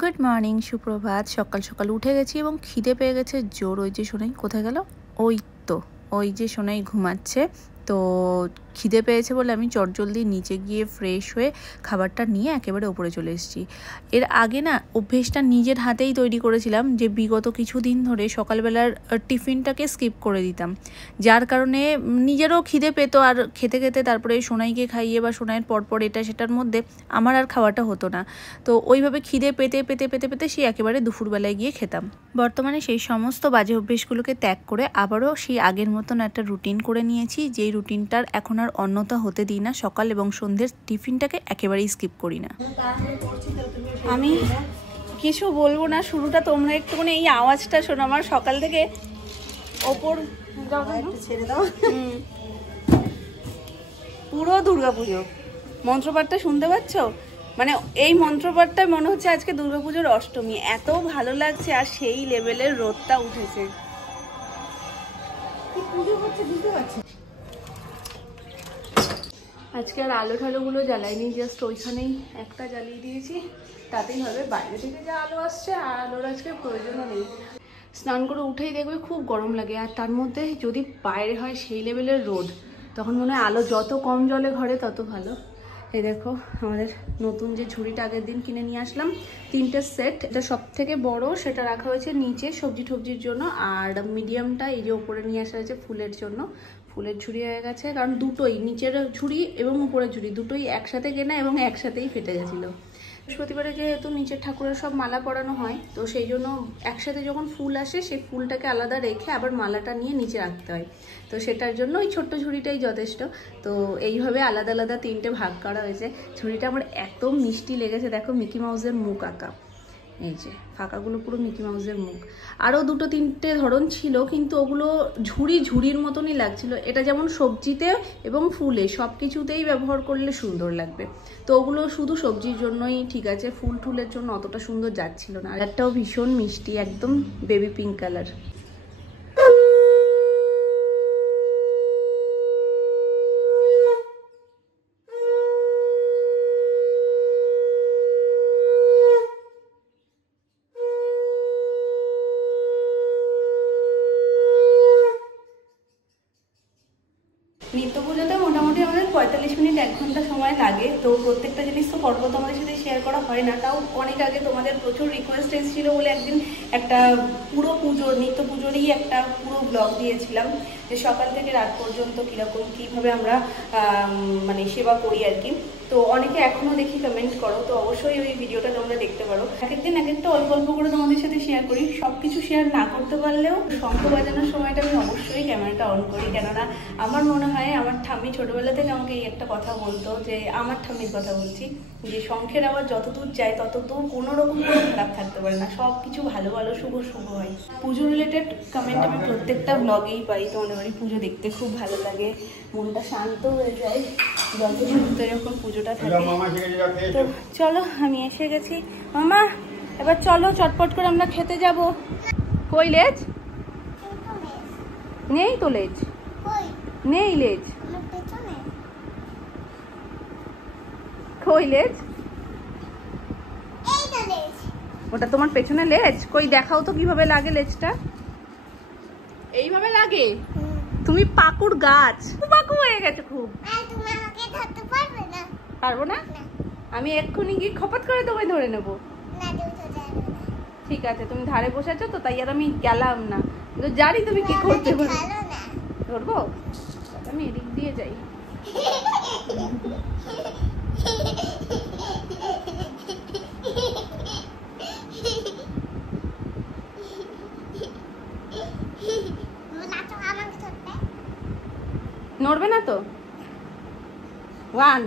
Good morning, সুপ্রভাত। সকাল সকাল উঠে গেছি এবং খিদে পেয়ে গেছে জোর। ওই যে সোনাই কোথায় গেল? ওই যে সোনাই ঘুমাচ্ছে। তো খিদে পেয়েছে বলে আমি চটজলদি নিচে গিয়ে ফ্রেশ হয়ে খাবারটা নিয়ে একেবারে ওপরে চলে এসেছি। এর আগে না অভ্যেসটা নিজের হাতেই তৈরি করেছিলাম যে বিগত কিছুদিন ধরে সকালবেলার টিফিনটাকে স্কিপ করে দিতাম, যার কারণে নিজেরও খিদে পেত। আর খেতে খেতে তারপরে সোনাইকে খাইয়ে বা সোনাইয়ের পরপর এটা সেটার মধ্যে আমার আর খাওয়াটা হতো না। তো ওইভাবে খিদে পেতে পেতে পেতে পেতে সেই একেবারে দুপুরবেলায় গিয়ে খেতাম। বর্তমানে সেই সমস্ত বাজে অভ্যেসগুলোকে ত্যাগ করে আবারও সেই আগের মতন একটা রুটিন করে নিয়েছি, যেই রুটিনটার এখন আর অন্যতা হতে দিই না। সকাল এবং সন্ধ্যের টিফিনটাকে একেবারেই স্কিপ করি না। আমি কিছু বলবো না, শুরুটা তোমরা একটুখানি এই আওয়াজটা শোনো আমার সকাল থেকে ওপর ছেড়ে দাও। পুরো দুর্গাপুজো মন্ত্রপাঠটা শুনতে পাচ্ছ? মানে এই মন্ত্রপাঠটা মনে হচ্ছে আজকে দুর্গাপুজোর অষ্টমী। এত ভালো লাগছে, আর সেই লেভেলের রোদটা উঠেছে। আজকে আর আলো ঠালোগুলো জ্বালাইনি, জাস্ট ওইখানেই একটা জ্বালিয়ে দিয়েছি, তাতেই হবে। বাইরে থেকে যা আলো আসছে আর আলোর আজকে প্রয়োজনও নেই। স্নান করে উঠেই দেখবে খুব গরম লাগে, আর তার মধ্যে যদি বাইরে হয় সেই লেভেলের রোদ, তখন মনে হয় আলো যত কম জ্বলে ঘরে তত ভালো। এই দেখো আমাদের নতুন যে ঝুড়িটা আগের দিন কিনে নিয়ে আসলাম, 3টে সেট। এটা সব থেকে বড়, সেটা রাখা হয়েছে নিচে সবজি টবজির জন্য, আর মিডিয়ামটা এই যে ওপরে নিয়ে আসা হয়েছে ফুলের জন্য। ফুলের ঝুড়ি হয়ে গেছে, কারণ দুটোই, নিচের ঝুড়ি এবং উপরের ঝুড়ি দুটোই একসাথে কেনা এবং একসাথেই ফেটে গেছিলো। বৃহস্পতিবারে যেহেতু নিচের ঠাকুরের সব মালা পরানো হয়, তো সেই জন্য একসাথে যখন ফুল আসে সেই ফুলটাকে আলাদা রেখে আবার মালাটা নিয়ে নিচে রাখতে হয়। তো সেটার জন্য ওই ছোট্ট ঝুড়িটাই যথেষ্ট। তো এইভাবে আলাদা আলাদা 3টে ভাগ করা হয়েছে। ঝুড়িটা আমার এত মিষ্টি লেগেছে, দেখো মিকি মাউসের মুখ আঁকা। এই যে ফাঁকাগুলো পুরো মিকি মাউসের মুখ। আরও 2-3টে ধরন ছিল, কিন্তু ওগুলো ঝুড়ির মতনই লাগছিল। এটা যেমন সবজিতে এবং ফুলে সব কিছুতেই ব্যবহার করলে সুন্দর লাগবে, তো ওগুলো শুধু সবজির জন্যই ঠিক আছে, ফুল টুলের জন্য অতটা সুন্দর যাচ্ছিল না। আর একটাও ভীষণ মিষ্টি, একদম বেবি পিঙ্ক কালার। নিত্য পুজোতে মোটামুটি আমাদের 45 মিনিট 1 ঘন্টা সময় লাগে। তো প্রত্যেকটা জিনিস তো পর্ব তোমাদের সাথে শেয়ার করা হয় না, তাও অনেক আগে তোমাদের প্রচুর রিকোয়েস্ট এসেছিলো বলে একদিন একটা পুরো পুজোর, নিত্য পুজোরই একটা পুরো ব্লগ দিয়েছিলাম, যে সকাল থেকে রাত পর্যন্ত কীরকম কীভাবে আমরা মানে সেবা করি আর কি। তো অনেকে এখনও দেখি কমেন্ট করো, তো অবশ্যই ওই ভিডিওটা তোমরা দেখতে পারো। এক একদিন এক একটা অল্প অল্প করে তোমাদের সাথে শেয়ার করি। সব কিছু শেয়ার না করতে পারলেও শঙ্খ বাজানোর সময়টা আমি অবশ্যই ক্যামেরাটা অন করি, কেননা আমার মনে হয় আমার ঠাম্মি ছোটোবেলা থেকে আমাকে এই একটা কথা বলতো, যে আমার ঠাম্মির কথা বলছি, যে শঙ্খের আওয়াজ যতদূর যায় ততদূর কোনো রকম কোনো খারাপ থাকতে পারে না, সব কিছু ভালো ভালো শুভ শুভ হয়। পুজো রিলেটেড কমেন্ট আমি প্রত্যেকটা ব্লগেই পাই। তোমাদের বাড়ি পুজো দেখতে খুব ভালো লাগে, মনটা শান্ত হয়ে যায় যত শুনতে যখন পুজোটা থাকে। তো চলো, আমি এসে গেছি। মামা এবার চলো চটপট করে আমরা খেতে যাব। কই লেজ? নেই তো লেজ, নেই লেজ। কই লেজ? ওটা তোমার পেছনে লেজ? কই দেখাও তো কিভাবে লাগে লেজটা। এইভাবে লাগে? তুমি পাকুর গাছ, পাকু হয়ে গেছে খুব। পারবো না? আমি এক্ষুনি গিয়ে খপাত করে তোমায় ধরে নেবো। ঠিক আছে, তুমি ধারে বসেছো তো তাই আর আমি গেলাম না, কিন্তু জানি তুমি কি করতে পারো। ধরবো? আমি এদিক দিয়ে যাই। নড়বে না তো? 1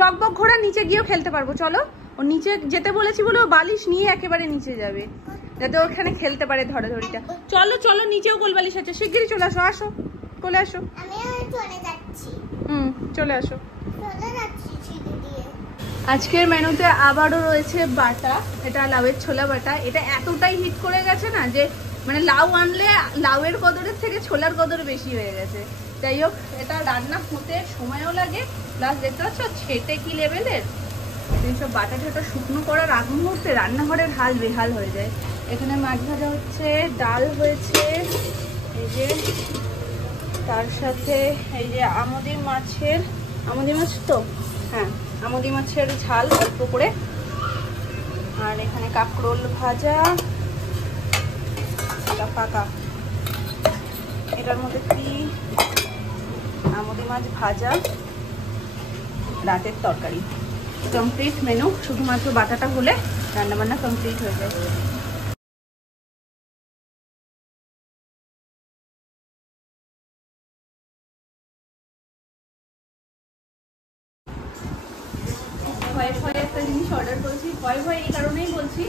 টকবক ঘোড়া নিচে গিয়েও খেলতে পারবো। চলো, ও নিচে যেতে বলেছি বলে ও বালিশ নিয়ে একেবারে নিচে যাবে, যাতে ওখানে খেলতে পারে ধরাধরিটা। চলো চলো, নিচেও গোল বালিশ আছে, শিগগিরই চলে আসো। আসো, চলে আসো। চলে আসো। আজকের মেনুতে আবারও রয়েছে বাটা, এটা লাউয়ের ছোলা বাটা। এটা এতটাই হিট করে গেছে না, যে মানে লাউ আনলে লাউয়ের কদরের থেকে ছোলার কদর বেশি হয়ে গেছে। যাই হোক, এটা রান্না হতে সময়ও লাগে, প্লাস দেখতে পাচ্ছ ছেটে কি লেভেলের, এইসব বাটা টাটা শুকনো করার আগ মুহূর্তে রান্নাঘরের হাল বেহাল হয়ে যায়। এখানে মাছ ভাজা হচ্ছে, ডাল হয়েছে, এই যে তার সাথে এই যে আমুদি মাছ তো, হ্যাঁ আমুদি মাছের ঝাল অল্প করে, আর এখানে কাঁকরোল ভাজা পাকা। এটার মধ্যে কি আমুদি মাছ ভাজা, রাতের তরকারি, কমপ্লিট মেনু। শুধুমাত্র বাটাটা হলে রান্নাবান্না কমপ্লিট হয়ে যায়। ভয়ে ভয়ে একটা জিনিস অর্ডার করেছি। ভয়ে ভয়ে এই কারণেই বলছি,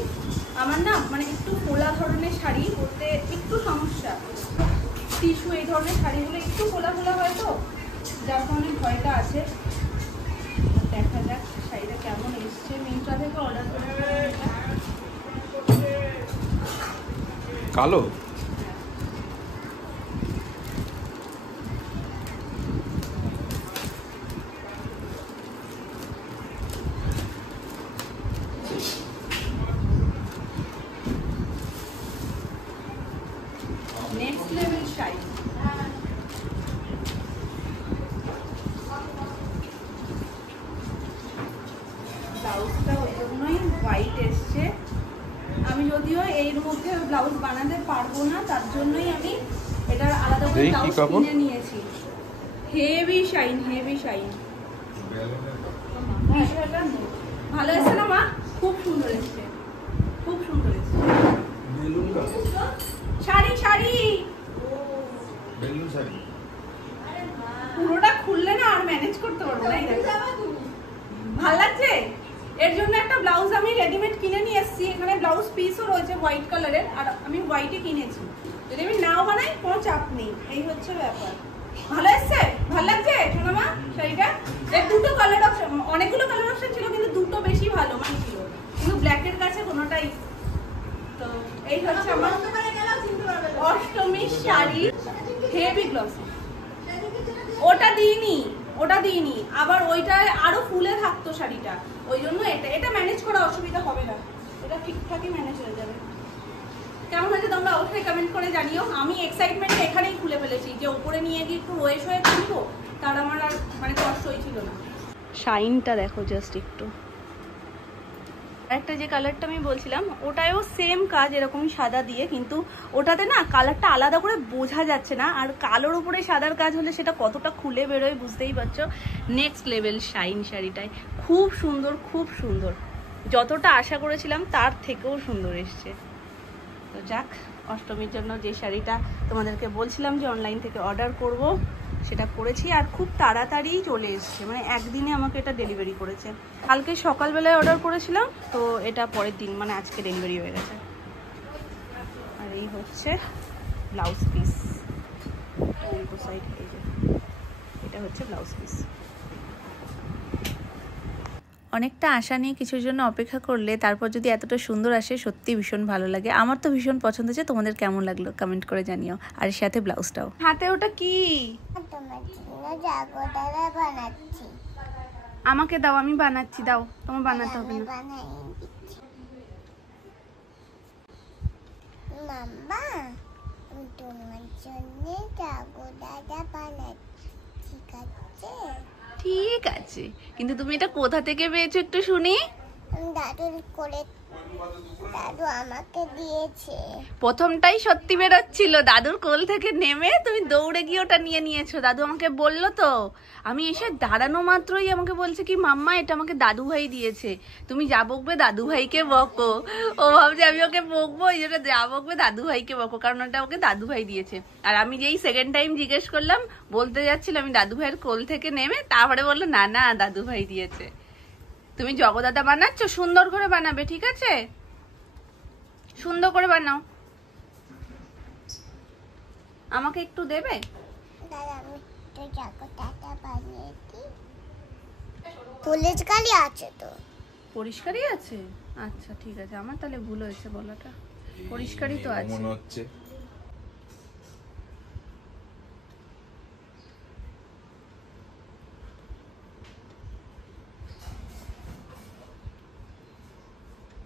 আমার না মানে একটু খোলা ধরনের শাড়ি পরতে একটু সমস্যা। টিস্যু এই ধরনের শাড়িগুলো একটু খোলা খোলা হয় তো, যার কারণে ভয়টা আছে। দেখা যাক শাড়িটা কেমন এসছে। মিন্ত্রা থেকে অর্ডার করে কালো নেক্সট লেভেল শাড়ি। ব্লাউজটা ওই জন্যই হোয়াইট এসছে। আমি যদিও এর মধ্যে ব্লাউজ বানাতে পারবো না, তার জন্যই আমি এটার আলাদা করে ব্লাউজ কিনে নিয়েছি। Heavy shine, heavy shine. ভালো এসছে না মা? খুব সুন্দর এসছে, খুব সুন্দর এসছে। শাড়ি শাড়ি পুরোটা খুললে না আর ম্যানেজ করতে পারবো না। ভালো লাগছে? এর জন্য একটা ব্লাউজ আমি রেডিমেড কিনে নিয়ে এসেছি। এখানে ব্লাউজ পিসও রয়েছে হোয়াইট কালারের, আর আমি হোয়াইটে কিনেছি। যদি আমি নাও বানাই কোনো চাপ নেই, এই হচ্ছে ব্যাপার। ভালো এসছে? ভালো লাগছে শোনো মা শাড়িটা? এর দুটো কালার অপশন, অনেকগুলো কালার অপশন ছিল কিন্তু দুটো বেশি ভালো মানছিল, কিন্তু ব্ল্যাকের কাছে কোনোটাই। তো এই হচ্ছে আমার অষ্টমীর শাড়ি, হেভি গ্লসি। ওটা দিইনি, আবার ওইটা আরো ফুলে থাকতো শাড়িটা, ওই জন্য এটা ম্যানেজ করা অসুবিধা হবে না, এটা ঠিকঠাকই ম্যানেজ হয়ে যাবে। কেমন হয়েছে তোমরা অবশ্যই কমেন্ট করে জানিও। আমি এক্সাইটমেন্টে এখানেই খুলে ফেলেছি, যে উপরে নিয়ে গিয়ে একটু রয়েস হয়ে খুলবো, তার আমার আর মানে কষ্ট হয়েছিল না। শাইনটা দেখো জাস্ট একটু। একটা যে কালারটা আমি বলছিলাম ওটাও সেম কাজ, এরকমই সাদা দিয়ে, কিন্তু ওটাতে না কালারটা আলাদা করে বোঝা যাচ্ছে না, আর কালোর উপরে সাদার কাজ হলে সেটা কতটা খুলে বেরোয় বুঝতেই পারছো। নেক্সট লেভেল শাইন শাড়িটাই খুব সুন্দর, খুব সুন্দর। যতটা আশা করেছিলাম তার থেকেও সুন্দর এসছে। তো যাক, অষ্টমীর জন্য যে শাড়িটা তোমাদেরকে বলছিলাম যে অনলাইন থেকে অর্ডার করব, সেটা করেছি, আর খুব তাড়াতাড়ি চলে এসছে, মানে একদিনে আমাকে এটা ডেলিভারি করেছে। কালকে সকালবেলায় অর্ডার করেছিলাম, তো এটা পরের দিন মানে আজকে ডেলিভারি হয়ে গেছে। আর এই হচ্ছে ব্লাউজ পিস, উল্টো সাইড, এই যে এটা হচ্ছে ব্লাউজ পিস। অনেকটা আশা নিয়ে কিছুর জন্য অপেক্ষা করলে তারপর যদি এতটা সুন্দর আসে, সত্যি ভীষণ ভালো লাগে। আমার তো ভীষণ পছন্দ হয়েছে, তোমাদের কেমন লাগলো কমেন্ট করে জানিও। আর সাথে ব্লাউজটাও। হাতে ওটা কি? আমাকে দাও, আমি বানাচ্ছি, দাও, তোমার বানাতে হবে না। মাম্মা, আমি তোমার জন্য জাগোদাটা বানাচ্ছি, ঠিক আছে? ঠিক আছে, কিন্তু তুমি এটা কোথা থেকে পেয়েছো একটু শুনি? দাদুর করে, দাদু আমাকে দিয়েছে। প্রথমটাই সত্যি বেরোচ্ছিল, দাদুর কোল থেকে নেমে তুমি দৌড়ে গিয়ে ওটা নিয়ে নিয়েছো। দাদু আমাকে বললো তো, আমি এসে দাঁড়ানো মাত্রই আমাকে বলছে কি মাম্মা এটা আমাকে দাদু ভাই দিয়েছে, তুমি যা বকবে দাদু ভাইকে বকো। ও ভাবছে আমি ওকে বকবো, এই জন্য যা বকবে দাদু ভাইকে বকো, কারণ ওটা ওকে দাদু ভাই দিয়েছে। আর আমি যেই সেকেন্ড টাইম জিজ্ঞেস করলাম, বলতে যাচ্ছিল আমি দাদু ভাইয়ের কোল থেকে নেমে, তারপরে বললো না না দাদু ভাই দিয়েছে। তুমি জগদাদা বানাচ্ছ, সুন্দর করে বানাবে, ঠিক আছে? সুন্দর করে বানাও, আমাকে একটু দেবে? দাদা আমি তো জাগোদাটা বানিয়েছি, পরিষ্কারই আছে তো। পরিষ্কারই আছে? আচ্ছা ঠিক আছে, আমার তাহলে ভুল হয়েছে বলাটা, পরিষ্কারই তো আছে মনে হচ্ছে।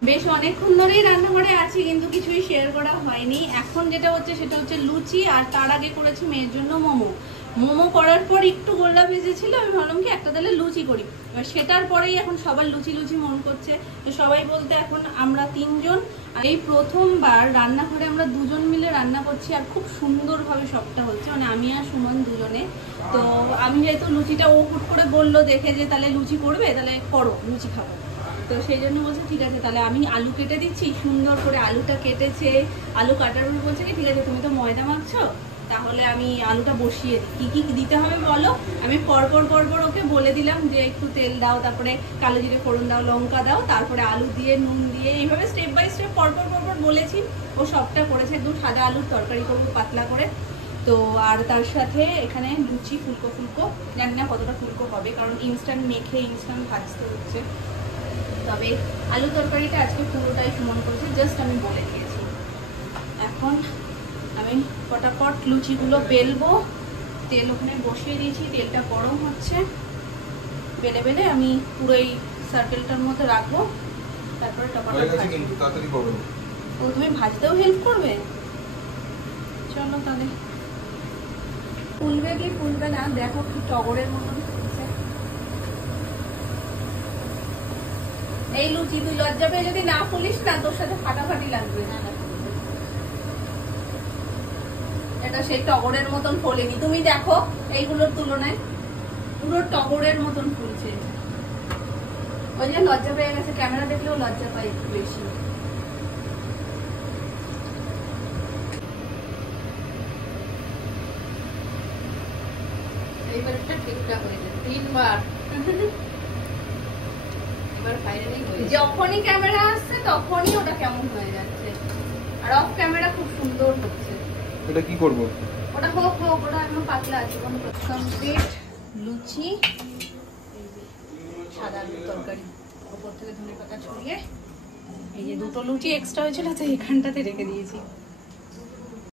বেশ অনেকক্ষণ ধরেই রান্নাঘরে আছি, কিন্তু কিছুই শেয়ার করা হয়নি। এখন যেটা হচ্ছে সেটা হচ্ছে লুচি, আর তার আগে করেছি মেয়ের জন্য মোমো। মোমো করার পর একটু গোল্লা ভেজেছিল, আমি ভাবলাম কি একটা তাহলে লুচি করি। এবার সেটার পরেই এখন সবার লুচি লুচি মন করছে। তো সবাই বলতে এখন আমরা 3 জন, আর এই প্রথমবার রান্নাঘরে আমরা 2 জন মিলে রান্না করছি, আর খুব সুন্দরভাবে সবটা হচ্ছে, মানে আমি আর সুমন দুজনে। তো আমি যেহেতু লুচিটা ও হুট করে বললো দেখে যে তাহলে লুচি করবে, তাহলে করো, লুচি খাবো। তো সেই জন্য বলছে ঠিক আছে, তাহলে আমি আলু কেটে দিচ্ছি। সুন্দর করে আলুটা কেটেছে। আলু কাটার পর বলছে কি ঠিক আছে, তুমি তো ময়দা মাখছো, তাহলে আমি আলুটা বসিয়ে দিই, কি কি দিতে হবে বলো। আমি পরপর ওকে বলে দিলাম যে একটু তেল দাও, তারপরে কালো জিরে ফোড়ন দাও, লঙ্কা দাও, তারপরে আলু দিয়ে নুন দিয়ে এইভাবে স্টেপ বাই স্টেপ পরপর বলেছি। ও সবটা করেছে, একদম সাদা আলুর তরকারি করবো পাতলা করে। তো আর তার সাথে এখানে লুচি ফুলকো, জানি না কতটা ফুলকো হবে, কারণ ইনস্ট্যান্ট মেখে ইনস্ট্যান্ট ভাজতে হচ্ছে। তবে আলু তরকারিটা আজকে পুরোটাই সুমন করেছে, জাস্ট আমি বলে দিয়েছি। এখন আমি ফটাফট লুচিগুলো বেলবো। তেল ওখানে বসিয়ে দিয়েছি, তেলটা গরম হচ্ছে। বেলে আমি পুরো এই সার্কেলটার মধ্যে রাখবো, তারপরে ও তুমি ভাজতেও হেল্প করবে। চলো তাহলে। ফুলবে কি ফুলবে না দেখো, কি টগরের মতন ফুলছে এই লুচি। তুই লজ্জা পেয়ে যদি না ফুলিস না, তোর সাথে ফাটাফাটি লাগবে। এটা সেই টগরের মতন ফোলেনি, তুমি দেখো এইগুলোর তুলনায় পুরো টগরের মতন ফুলছে। ওই যে লজ্জা পেয়ে গেছে, ক্যামেরা দেখলেও লজ্জা পাই একটু বেশি। এইবারটা ঠিকঠাক হয়ে যাবে 3 বার। এবার ফাইনালি হয়ে যাবে। যখনই ক্যামেরা আসছে তখনই ওটা কেমন হয়ে যাচ্ছে, আর অফ ক্যামেরা খুব সুন্দর হচ্ছে। এটা কি করব? ওটা হোক, ওটা একদম পাতলা আছে। কমপ্লিট লুচি, সাদা আলুর তরকারি, উপর থেকে ধনে পাতা ছড়িয়ে। এই যে 2টো লুচি এক্সট্রা হয়েছিল, তো এখানটাতে রেখে দিয়েছি।